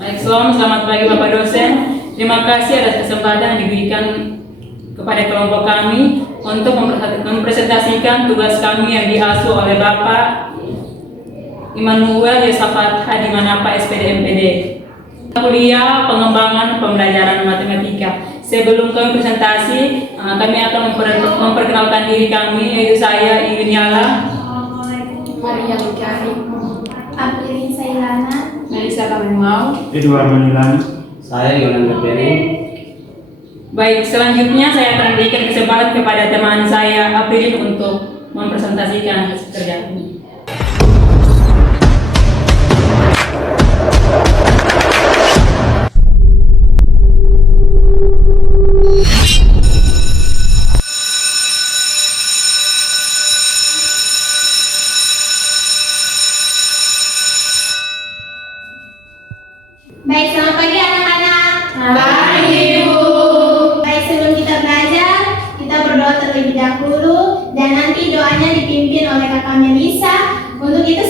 Baik, selamat pagi Bapak dosen. Terima kasih atas kesempatan yang diberikan kepada kelompok kami untuk mempresentasikan tugas kami yang diasuh oleh Bapak Immanuel Yosafat Hadi Manapa SPD MPD. Kuliah Pengembangan Pembelajaran Matematika. Sebelum kami presentasi, kami akan memperkenalkan diri kami, yaitu saya Yuniala, Maria Lukari, Aprilin Sailana, Melisa Kamemau, Edward Manilani. Saya Yolanda Peri. Baik, selanjutnya saya akan berikan kesempatan kepada teman saya Aprilin untuk mempresentasikan hasil kerja ini. Baik, selamat pagi anak-anak. Pagi, Bu. Baik, sebelum kita belajar, kita berdoa terlebih dahulu dan nanti doanya dipimpin oleh Kakak Melisa. Untuk itu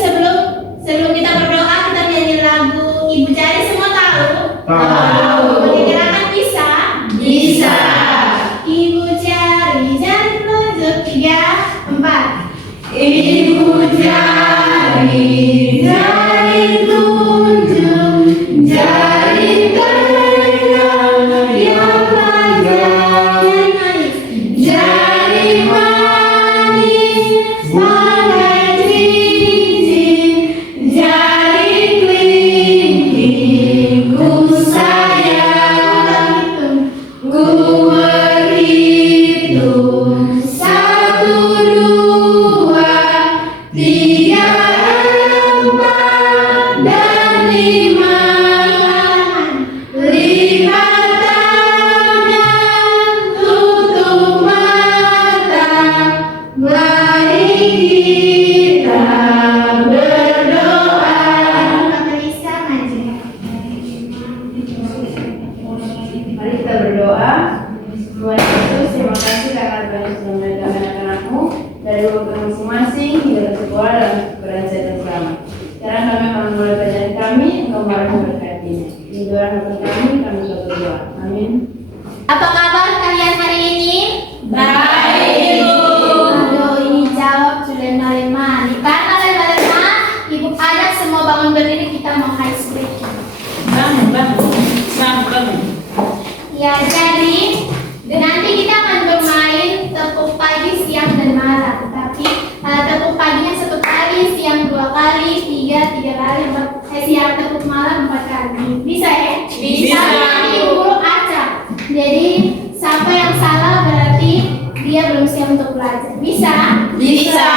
sebelum kita berdoa, kita nyanyi lagu Ibu Jari, semua tahu? Tahu. Perkirakan bisa? Bisa. Ibu jari telunjuk 3, 4. Ibu jari telunjuk, jari tengah yang panjang, jari manis bagai cincin, jari kelingking ku sayang, ku berhitung 1, 2, 3, 4 dan 5. 5 tangan tutup mata, mari kita berdoa. Kakak Melisa maju. Mari kita berdoa. Tuhan Yesus, terima kasih karena Tuhan Yesus sudah menjaga anak-anakmu dari waktu masing-masing hingga ke sekolah dalam keadaan sehat dan selamat. Sekarang kami akan memulai pelajaran kami, engkau maha memberkatinya. Ini doa harapan kami suatu doa. Amin. Apa kabar kalian hari ini? Baik, Ibu. Aduh, ini jawab sudah lemah. Karena lemah, Ibu ajak semua bangun berdiri, kita mau high school. Bangun. Ya, jadi nanti kita akan bermain tepuk pagi, siang, dan malam. Tapi tepuk paginya 1 kali, siang 2 kali, 3 kali, siang tepuk malam 4 kali. Bisa ya? Bisa. Tapi nanti Ibu guru acak. Jadi siapa yang salah berarti dia belum siap untuk belajar. Bisa? Bisa.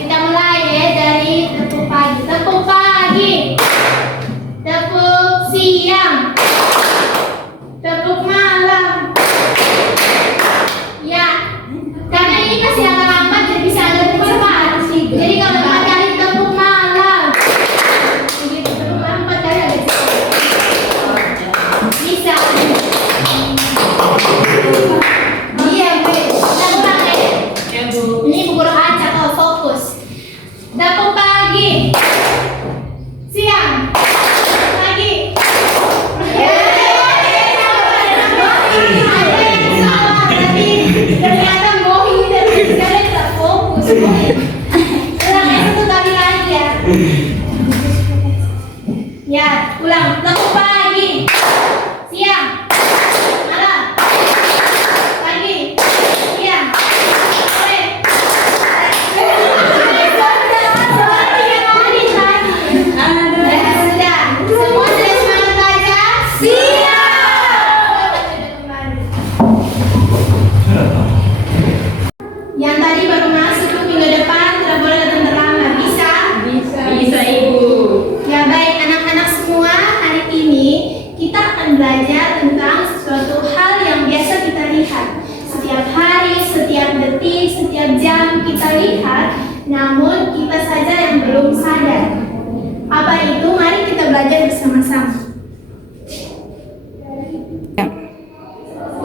Kita mulai ya dari tepuk pagi. Tepuk pagi. Tepuk siang. Tepuk malam. Ya, karena ini masih agak lambat jadi bisa agak cepat. Jadi kalau 4 kali tepuk malam, begitu tepuk malam 4 kali agak cepat. Bisa. Iya, Bu. Kita ulang ya. Ya Bu. Ini Bu guru acak, kalau fokus. Tepuk pagi. Siang. Pagi. Ternyata bohong dan sekali tak fokus. Ulang ya 1 kali lagi ya. Ya, ulang. Tepuk pagi. Siang. Malam. Pagi. Siang. Sore. Sudah. Semua sudah semangat belajar? Siap. Yang tadi baru masuk ke minggu depan tidak boleh datang terlambat. Bisa? Bisa Ibu. Ya baik anak-anak semua, hari ini kita akan belajar tentang sesuatu hal yang biasa kita lihat. Setiap hari, setiap detik, setiap jam kita lihat, namun kita saja yang belum sadar. Apa itu? Mari kita belajar bersama-sama.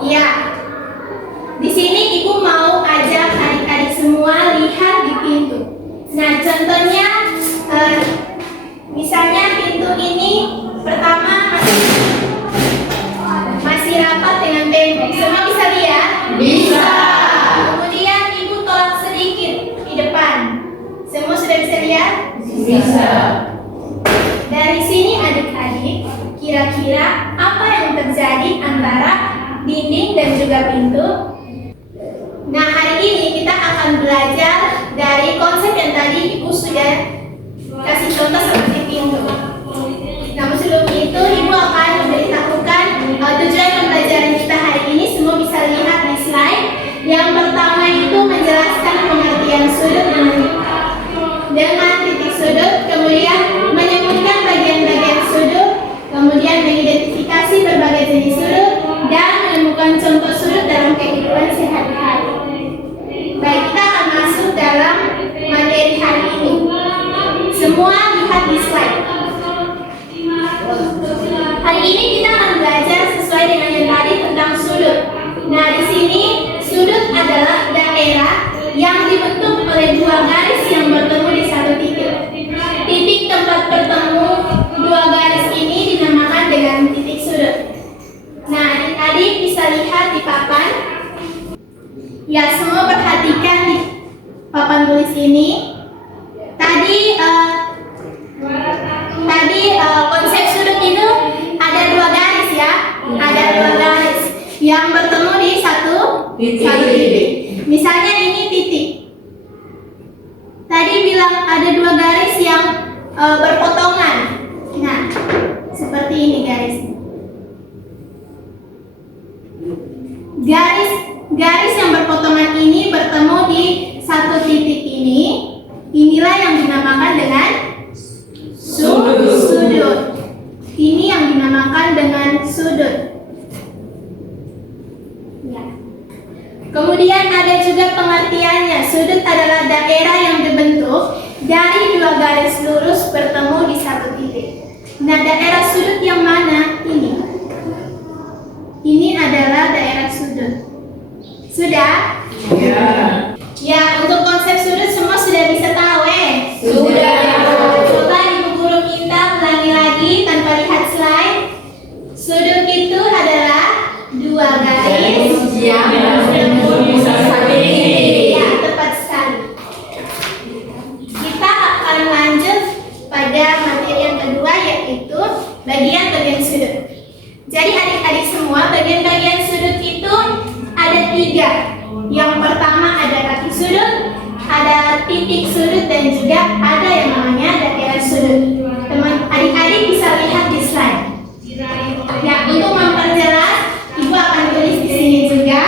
Ya. Di sini Ibu mau ajak adik-adik semua lihat di pintu. Nah, contohnya misalnya pintu ini pertama Kira-kira apa yang terjadi antara dinding dan juga pintu? Nah, hari ini kita akan belajar dari konsep yang tadi Ibu sudah kasih contoh seperti pintu. Namun sebelum itu, Ibu akan memberitahukan tujuan pembelajaran kita hari ini. Semua bisa lihat di slide. Yang pertama itu menjelaskan pengertian sudut dengan titik sudut, kemudian menyebutkan bagian-bagian sudut, kemudian mengidentifikasi berbagai jenis sudut, dan menemukan contoh sudut dalam kehidupan sehari-hari. Baik, kita akan masuk dalam materi hari ini. Semua lihat di slide. Hari ini kita akan belajar sesuai dengan yang tadi tentang sudut. Nah, di sini sudut adalah daerah yang dibentuk oleh dua garis yang bertemu di satu titik. Titik tempat bertemu dua garis ini dinamakan dengan titik sudut. Nah, adik-adik bisa lihat di papan. Ya, semua perhatikan di papan tulis ini. Tadi konsep sudut itu ada dua garis ya, ada dua garis yang bertemu di satu titik. Misalnya ini titik. Tadi bilang ada dua garis yang berpotongan. Nah, seperti ini garisnya. Garis yang berpotongan ini bertemu di satu titik ini. Inilah yang dinamakan dengan sudut. Ini yang dinamakan dengan sudut. Ya. Kemudian ada juga pengertiannya. Sudut adalah daerah yang dibentuk dari dua garis lurus bertemu di satu titik. Nah, daerah sudut yang mana? Ini adalah daerah sudut. Sudah? Ya. Ya, untuk konsep sudut semua sudah bisa tahu Sudah. Coba ibu guru minta ulangi lagi tanpa lihat slide. Sudut itu adalah dua garis yang bertemu di satu titik. Ya, tepat sekali. Kita akan lanjut pada materi yang kedua, yaitu bagian-bagian sudut. Jadi adik-adik semua, bagian-bagian sudut itu ada tiga. Yang pertama ada kaki sudut, ada titik sudut, dan juga ada yang namanya daerah sudut. Teman adik-adik bisa lihat di slide. Ya, untuk memperjelas, ibu akan tulis di sini juga.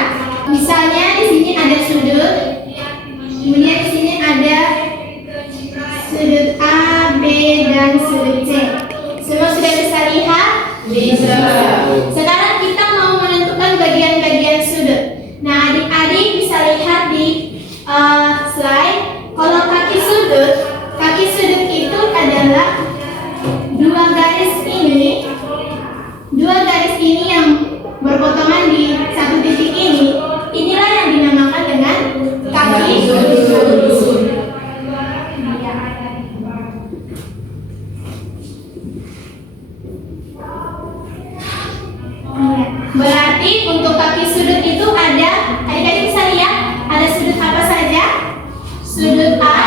Misalnya di sini ada sudut, kemudian di sini ada sudut A, B, dan sudut C. Semua sudah bisa lihat? Bisa. Sekarang kita mau menentukan bagian-bagian sudut. Nah, adik-adik bisa lihat di slide. Kalau kaki sudut itu adalah dua garis ini yang berpotongan di satu titik ini. Inilah yang dinamakan dengan kaki sudut. Berarti untuk kaki sudut itu ada, adik-adik bisa lihat ada sudut apa saja? Sudut A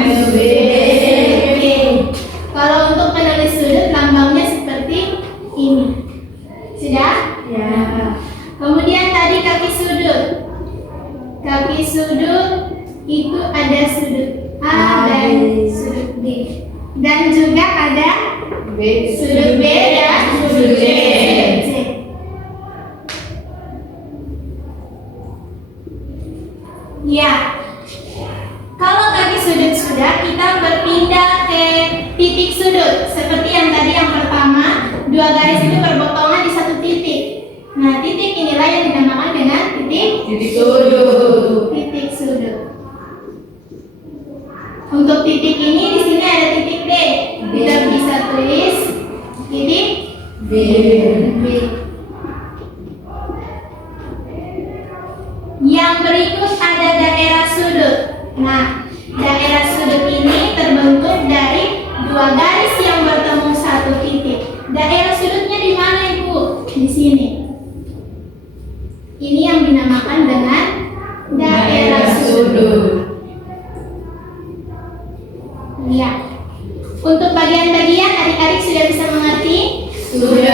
dan B. Kalau untuk menulis sudut, lambangnya seperti ini. Sudah? Ya. Kemudian tadi kaki sudut. Kaki sudut itu ada sudut A dan sudut B. Dan juga ada sudut B dan sudut C. Ya, kalau kaki sudut sudah, kita berpindah ke titik sudut. Seperti yang tadi yang pertama, dua garis itu berpotongan di satu titik. Nah, titik inilah yang dinamakan dengan titik sudut. Titik sudut. Untuk titik ini di sini ada titik D. Kita bisa tulis titik B. Yang berikut ada daerah sudut. Nah, daerah sudut ini terbentuk dari dua garis yang bertemu satu titik. Daerah sudutnya di mana, Ibu? Di sini. Ini yang dinamakan dengan daerah sudut. Ya. Untuk bagian-bagian adik-adik sudah bisa mengerti? Sudah.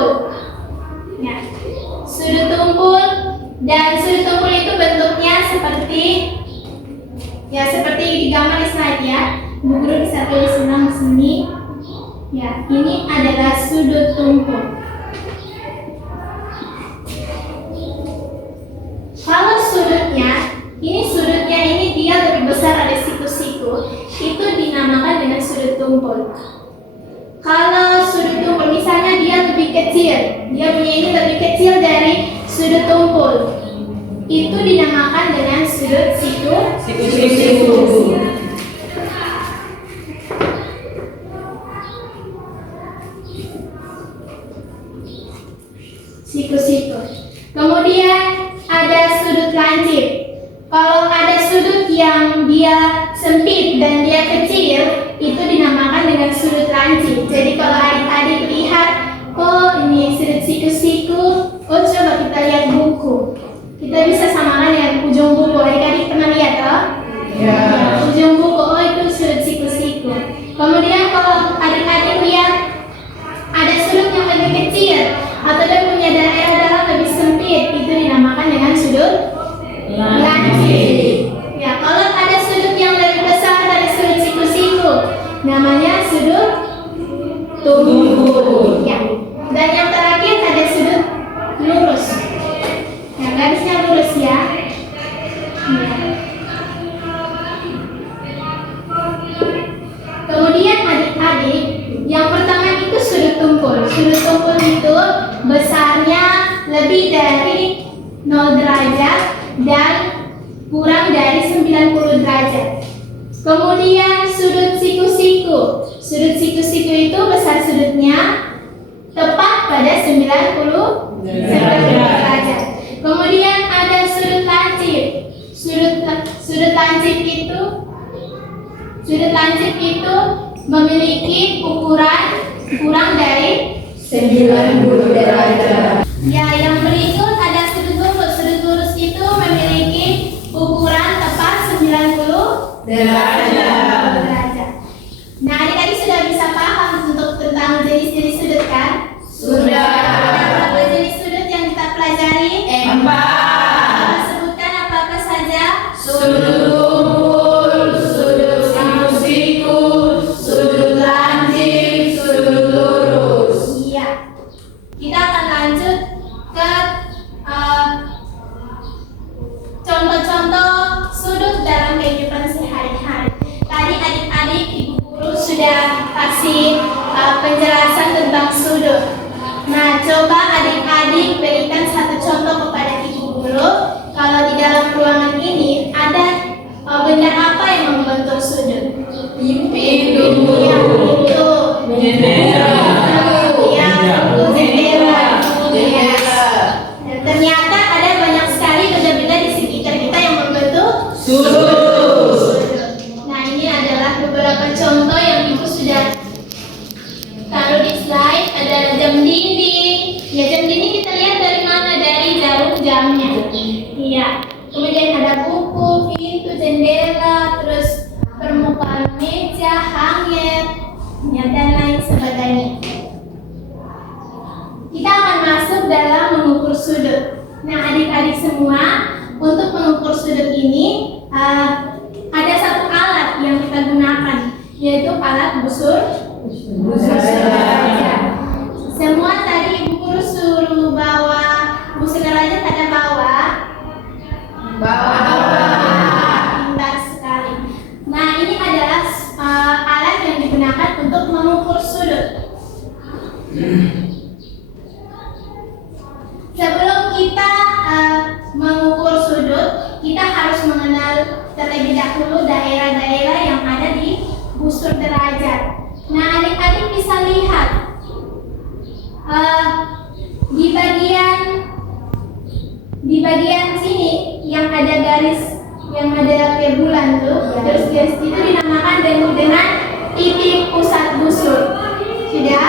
tumpul. Ya, sudut tumpul, dan sudut tumpul itu bentuknya seperti digambar di slide ya. Bu Guru bisa tulis ulang di sini. Ya, ini adalah sudut tumpul. Kalau sudutnya ini dia lebih besar dari siku-siku, itu dinamakan dengan sudut tumpul. Kalau sudut tumpul misalnya dia lebih kecil, dia punya ini lebih kecil dari sudut tumpul, itu dinamakan dengan sudut siku-siku. Siku-siku. Kemudian ada sudut lancip. Kalau ada sudut yang dia sempit dan dia kecil, itu dinamakan dengan sudut lancip. Jadi kalau adik-adik lihat, oh ini sudut siku-siku, oh coba kita lihat buku. Kita bisa samakan dengan ujung buku. Adik-adik pernah lihat toh? Ya. Ujung buku, oh itu sudut siku-siku. Kemudian kalau adik-adik lihat ada sudut yang lebih kecil atau dia punya daerah dalam lebih sempit, itu dinamakan dengan sudut lancip. Ya, kalau ada sudut yang lebih besar dari sudut siku-siku, namanya sudut tumpul. Ya. Dan yang terakhir ada sudut lurus. Ya, garisnya lurus ya. Ya. Kemudian adik-adik, yang pertama itu sudut tumpul. Sudut tumpul itu besarnya lebih dari 0 derajat dan kurang dari 90 derajat. Kemudian sudut siku-siku. Sudut siku-siku itu besar sudutnya tepat pada 90 derajat. Kemudian ada sudut lancip. Sudut lancip itu memiliki ukuran kurang dari 90 derajat. Ya, yang berikut ada sudut lurus. Sudut lurus itu memiliki ukuran tepat 90 derajat. Nah, adik-adik sudah bisa paham tentang jenis-jenis sudut kan? Sudah. Ada berapa jenis sudut yang kita pelajari? 4. Sebutkan apa-apa saja. Sudut tumpul, sudut siku-siku, sudut lancip, sudut lurus. Iya. Kita akan lanjut ke contoh-contoh sudut dalam kehidupan sehari-hari. Tadi adik-adik Ibu Guru sudah kasih penjelasan tentang sudut. Nah, coba adik-adik berikan satu contoh kepada Ibu Guru. Kalau di dalam ruangan ini ada benda apa yang membentuk sudut? Pintu. Ya, pintu. Jendela. Ya, pintu jendela. Jendela. Dan ternyata ada banyak sekali benda-benda di sekitar kita yang membentuk Sudut. Nah, ini adalah beberapa contoh yang Ibu sudah taruh di slide. Ada jam dinding. Ya, jam dinding kita lihat dari mana? Dari jarum jamnya. Iya. Kemudian ada buku, pintu, jendela, terus permukaan meja, hanger, ya, dan lain sebagainya. Kita akan masuk dalam mengukur sudut. Nah, adik-adik semua, untuk mengukur sudut ini ada satu alat yang kita gunakan, yaitu alat busur derajat. Semua tadi Ibu Guru suruh bawa busur derajat, ada bawa. Pintar sekali. Nah, ini adalah alat yang digunakan untuk mengukur sudut. Sebelum kita mengukur sudut, kita harus mengenal terlebih dahulu daerah-daerah yang ada di busur derajat. Nah, adik-adik bisa lihat di bagian sini yang ada garis, yang ada kayak bulan tuh, terus garis itu dinamakan dengan titik pusat busur. Sudah?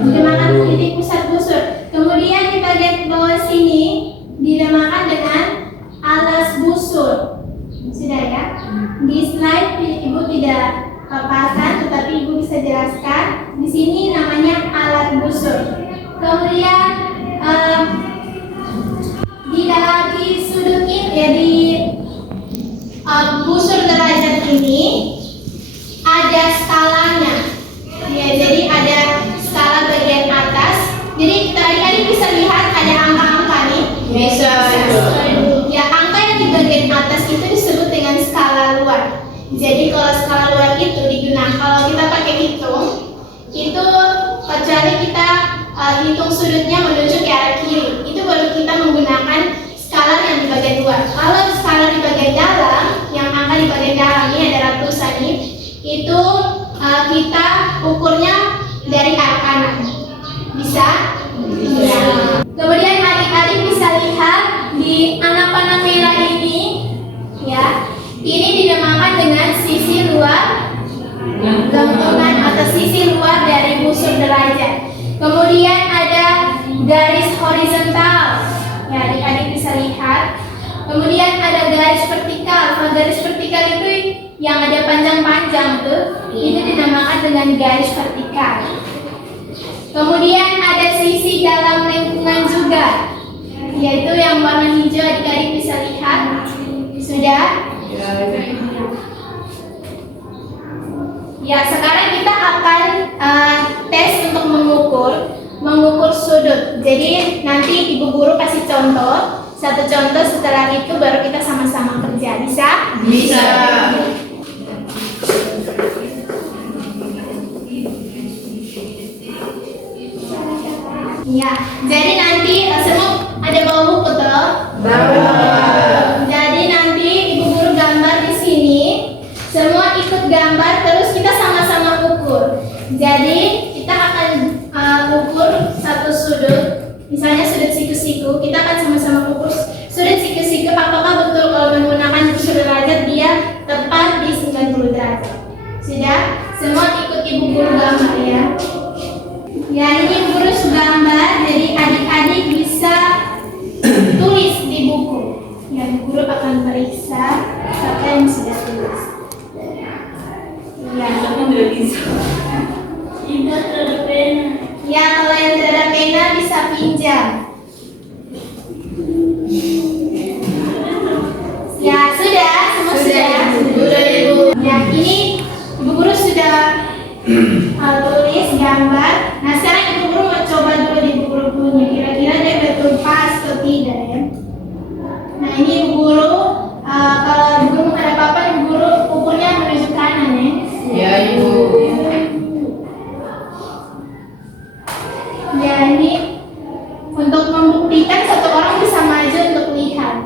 Dinamakan titik pusat busur. Kemudian di bagian bawah sini dinamakan dengan alas busur. Sudah ya? Di slide Ibu tidak paparkan, tetapi Ibu bisa jelaskan. Di sini namanya alat busur. Kemudian hitung sudutnya menuju ke arah kiri. Itu baru kita menggunakan skalar yang di bagian luar. Kalau skalar di bagian dalam, yang angka di bagian dalam ini ada ratusan nih, itu kita ukurnya dari arah kanan. Bisa? Iya. Kemudian adik-adik bisa lihat di anak panah merah ini, ya, ini dinamakan dengan sisi luar gantungan atau sisi luar dari busur derajat. Kemudian ada garis horizontal, ya adik-adik bisa lihat. Kemudian ada garis vertikal. Kalau garis vertikal itu yang ada panjang-panjang tuh, itu dinamakan dengan garis vertikal. Kemudian ada sisi dalam lingkungan juga, yaitu yang warna hijau, adik-adik bisa lihat. Sudah? Ya, sekarang kita akan tes untuk mengukur sudut. Jadi nanti ibu guru kasih contoh, satu contoh, setelah itu baru kita sama-sama kerja. Bisa? Bisa. Ya, jadi nanti semua ada bawa buku toh? Bawa. Jadi nanti ibu guru gambar di sini, semua ikut gambar, terus kita sama-sama ukur. Jadi kita akan ukur satu sudut, misalnya sudut siku-siku. Kita akan sama-sama ukur sudut siku-siku. Apakah betul kalau menggunakan busur derajat dia tepat di 90 derajat? Sudah? Semua ikut ibu guru gambar ya. Ya, ini ibu guru gambar, jadi adik-adik bisa tulis di buku. Ya, ibu guru akan periksa apa yang sudah tulis. Ya, Ibu ada pena. ya kalau yang tidak ada pena bisa pinjam. Ya, sudah, semua sudah. Sudah, Ibu. Ya, ini ibu guru sudah tulis gambar. Nah, sekarang ibu guru mau coba dulu di buku bukunya, kira-kira dia betul pas atau tidak ya. Nah, ini ibu guru, kalau ibu guru ada apa-apa, ibu guru ukurnya menuju kanan ya. Ya, Ibu. Ya, ini untuk membuktikan satu orang bisa maju untuk lihat.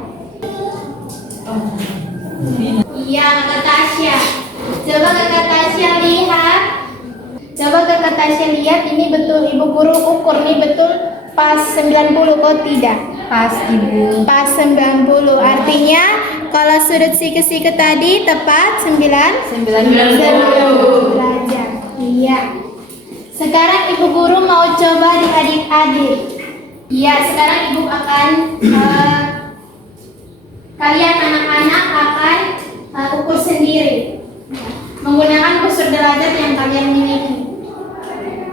Iya, Kak Tasya. Coba Kak Tasya lihat. Coba Kak Tasya lihat, ini betul ibu guru ukur nih betul pas 90 kok tidak? Pas, Ibu. Pas 90. Artinya kalau sudut siku-siku tadi tepat 90 derajat. Iya. Sekarang ibu guru mau coba di adik-adik. Iya, sekarang ibu akan kalian anak-anak akan ukur sendiri menggunakan busur derajat yang kalian miliki.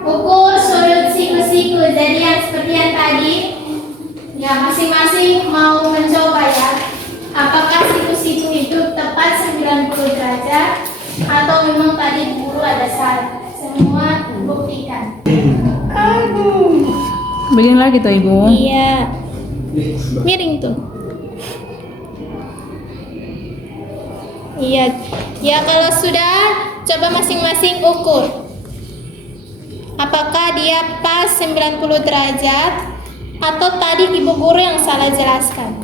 Ukur sudut siku-siku. Jadi yang seperti yang tadi, ya masing-masing mau mencoba ya. Apakah siku-siku itu tepat 90 derajat atau memang tadi guru ada salah? Semua buktikan. Begini lagi tuh Ibu. Iya. Miring tuh. Iya. Ya kalau sudah, coba masing-masing ukur. Apakah dia pas 90 derajat atau tadi ibu guru yang salah jelaskan?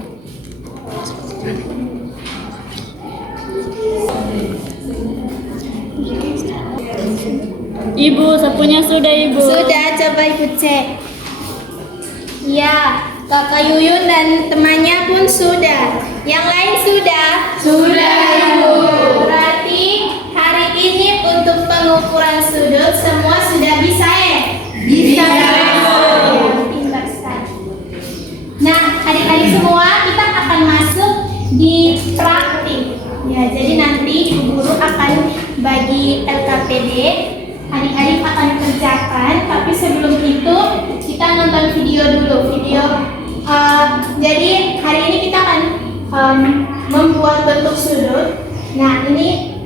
Ibu, sapunya sudah Ibu. Sudah, coba ibu cek. Ya, Kakak Yuyun dan temannya pun sudah. Yang lain sudah? Sudah, Ibu. Berarti hari ini untuk pengukuran sudut semua sudah bisa ya? Bisa. Pintar sekali. Nah, adik-adik semua kita akan masuk di praktik. Ya, jadi nanti ibu guru akan bagi LKPD. Adik-adik akan kerjakan, tapi sebelum itu kita nonton video dulu. Jadi hari ini kita akan membuat bentuk sudut. Nah, ini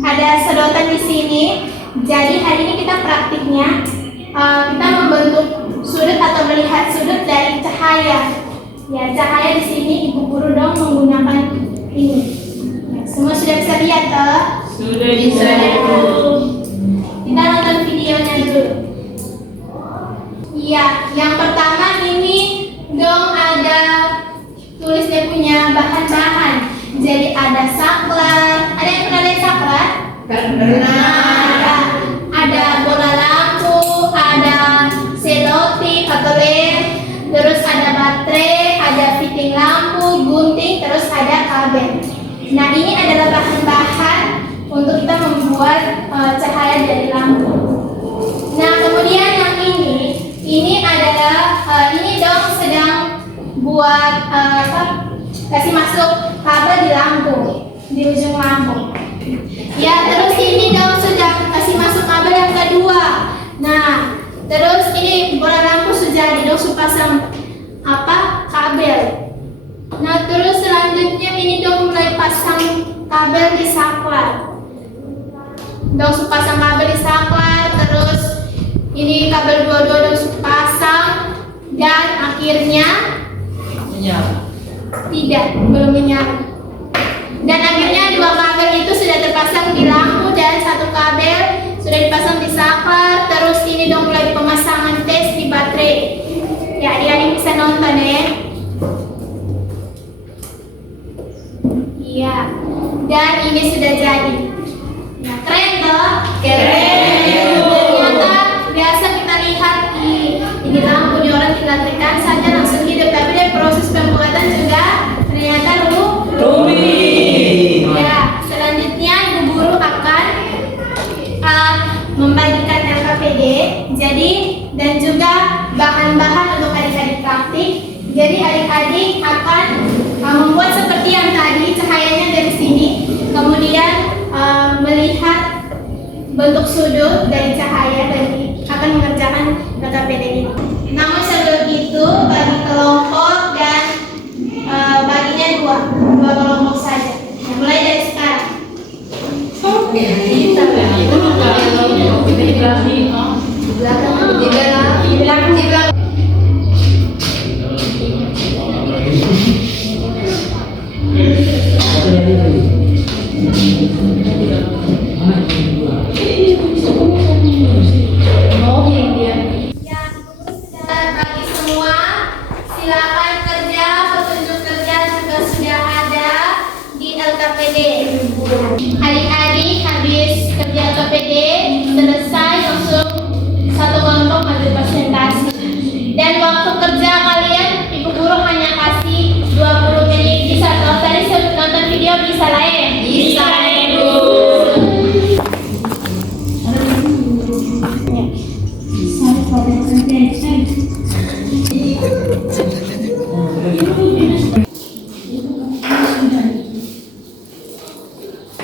ada sedotan di sini. Jadi hari ini kita praktiknya kita membentuk sudut atau melihat sudut dari cahaya. Ya, cahaya di sini ibu guru dong menggunakan ini. Ya, semua sudah bisa lihat toh? Sudah Bisa, Ibu. Kita nonton videonya dulu. Ya, yang pertama ini dong ada tulis dia punya bahan-bahan. Jadi ada saklar. Ada yang pernah lihat saklar? Nah, ada bola lampu, ada selotip atau lem, terus ada baterai, ada fitting lampu, gunting, terus ada kabel. Nah, ini adalah bahan-bahan untuk kita membuat cahaya dari lampu. Nah, kemudian yang ini adalah ini dong sedang buat kasih masuk kabel di lampu, di ujung lampu. Ya, terus ini dong sudah kasih masuk kabel yang kedua. Nah, terus ini bola lampu sudah dong pasang kabel. Nah, terus selanjutnya ini dong mulai pasang kabel di saklar. Dong pasang kabel di saklar, terus ini kabel dua-dua dong pasang dan akhirnya tidak, belum menyala. Dan akhirnya dua kabel itu sudah terpasang di lampu dan satu kabel sudah dipasang di saklar. Terus ini dong mulai pemasangan tes di baterai. Ya, adik-adik bisa nonton ya. Iya. Dan ini sudah jadi. Ya, keren toh? Keren. Ternyata biasa kita lihat di lampu di orang tinggal tekan saja langsung hidup, tapi dari proses pembuatan juga ternyata rumit. Ya, selanjutnya ibu guru akan membagikan LKPD, jadi dan juga bahan-bahan untuk adik-adik praktik. Jadi adik-adik akan membuat seperti yang tadi, cahayanya dari sini, kemudian melihat bentuk sudut dari cahaya dan akan mengerjakan LKPD ini. Namun sebelum itu bagi kelompok dan baginya dua kelompok saja. Mulai dari sekarang. Oke, kita Di belakang. Yang sudah bagi semua, silakan kerja, petunjuk kerja juga sudah ada di LKPD. Adik-adik habis kerja LKPD selesai langsung satu kelompok ambil presentasi. Dan waktu kerja kalian ibu guru hanya kasih 20 menit. Bisa kalau tadi sebelum nonton video bisa lah ya? Bisa ibu.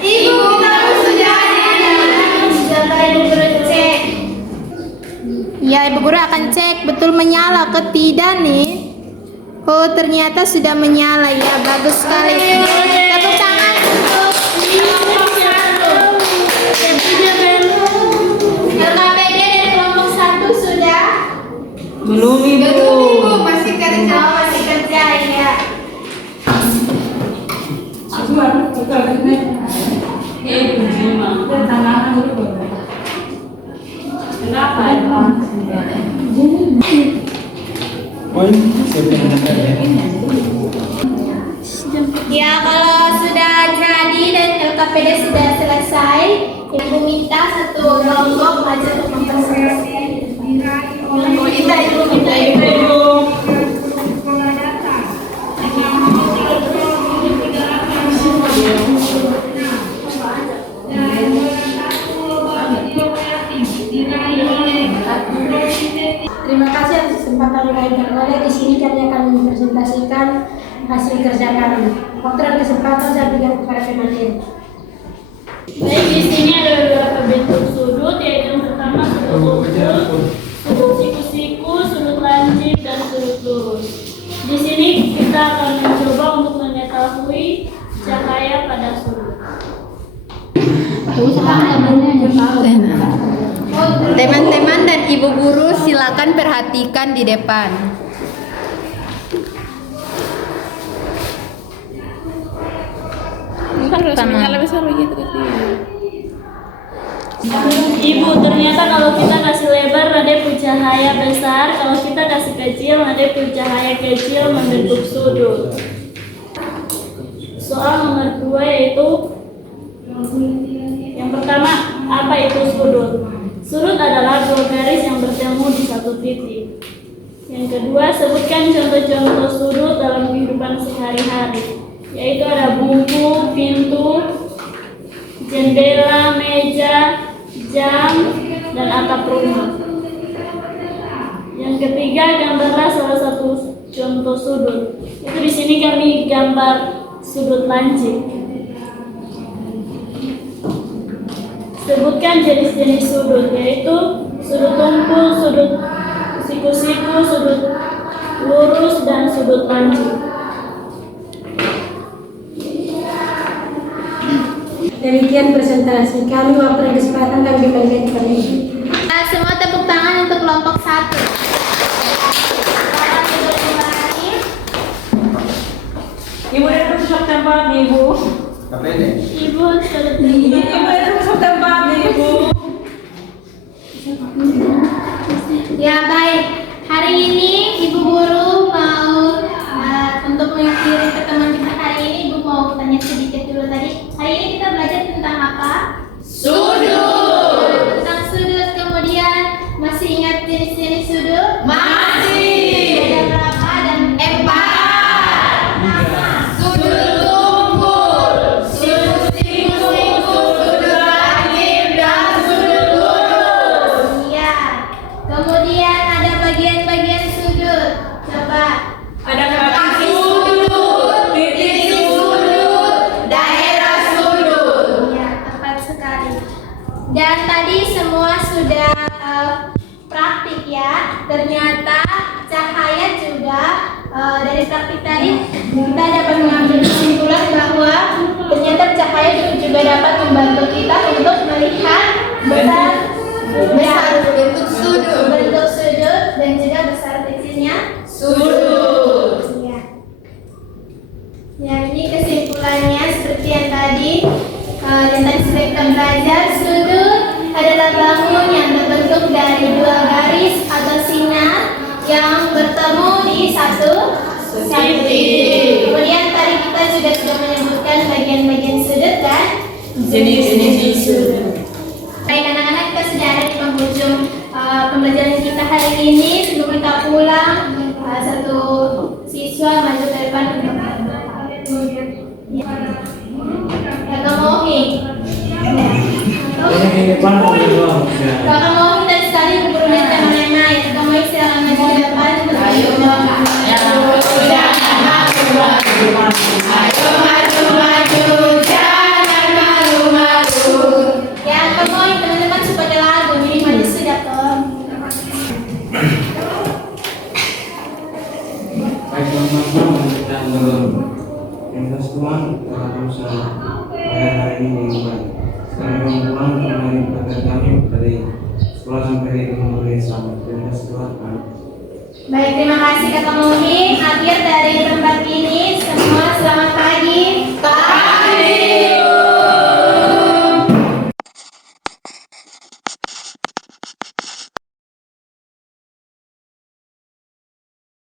Ibu, kita sudah ada. Setelah ibu guru cek. Ya, ibu guru akan cek betul menyala ke tidak nih. Oh, ternyata sudah menyala ya. Bagus sekali. Tepuk tangan untuk kelompok 1. LKPD dari kelompok 1 sudah belum ibu. Masih kerja. Oh, masih kerja ya. Kenapa? Poin, siapa yang ada ya? Ya, kalau sudah jadi dan LKPD sudah selesai, ibu minta satu kelompok aja untuk mempresentasikan. Ibu minta ibu. Terima kasih atas kesempatan yang kami peroleh. Di sini kami akan mempresentasikan hasil kerja kami. Waktu dan kesempatan saya berikan kepada pemateri. Baik, di sini ada beberapa bentuk sudut, yaitu yang pertama sudut ukur, sudut siku-siku, sudut lancip, dan sudut lurus. Di sini kita akan mencoba untuk mengetahui cahaya pada sudut. Teman-teman dan ibu guru silakan perhatikan di depan. Ibu, ternyata kalau kita kasih lebar ada cahaya besar, kalau kita kasih kecil ada cahaya kecil membentuk sudut. Soal nomor 2 yaitu yang pertama, apa itu sudut? Sudut adalah dua garis yang bertemu di satu titik. Yang kedua, sebutkan contoh-contoh sudut dalam kehidupan sehari-hari, yaitu ada buku, pintu, jendela, meja, jam, dan atap rumah. Yang ketiga, gambarlah salah satu contoh sudut. Itu di sini kami gambar sudut lancip. Sebutkan jenis-jenis sudut, yaitu sudut tumpul, sudut siku-siku, sudut lurus, dan sudut lancip. Demikian presentasi kami. Waktu dan kesempatan kami kembalikan kepada Ibu. Semua tepuk tangan untuk kelompok 1. Ibu ada tusuk tempat nih, Ibu. Apa ini? Ibu sudah Ibu ada tusuk tempat nih, Ibu. Ya baik, hari ini Ibu Guru mau untuk mengakhiri pertemuan kita hari ini, Ibu mau tanya sedikit dulu tadi. Hari ini kita belajar tentang apa? Sudut. Tentang sudut. Kemudian masih ingat jenis-jenis sudut? Masih. Ada berapa dan sudut tumpul, sudut siku-siku, sudut lancip, dan sudut lurus. Iya. Kemudian ada bagian-bagian sudut. Coba. Ada Kaki sudut, titik sudut, daerah sudut. Ya, tepat sekali. Dan tadi semua sudah praktik ya. Ternyata cahaya juga dari praktik tadi kita dapat mengambil kesimpulan bahwa ternyata cahaya juga dapat membantu kita untuk melihat besar bentuk sudut dan juga besar kecilnya sudut. Ya. Ya, ini kesimpulannya seperti yang tadi sudah kita belajar. Sudut adalah bangun yang terbentuk dari dua garis atau sinar yang bertemu di satu titik. Kemudian tadi kita juga sudah menyebutkan bagian-bagian sudut dan jenis-jenis sudut. Baik anak-anak, kita sudah ada di penghujung pembelajaran kita hari ini. Sebelum kita pulang, satu siswa maju ke depan untuk Kakak Mohi. Kakak Mohi tadi sekali gurunya tema-tema ya. Kakak Mohi silakan maju ke depan untuk Ayo maju, jangan malu-malu. Ya, Kakak Mohi teman-teman sebagai lagu ini maju sudah tolong. Baik teman-teman, kita minta Tuhan kalau salah pada hari ini yang baik. Sekarang kami pulang kembali pada kami dari sekolah sampai di mulai sama. Terima kasih Tuhan. Baik, terima kasih Kakak Mohi. Akhir dari tempat ini, semua selamat pagi.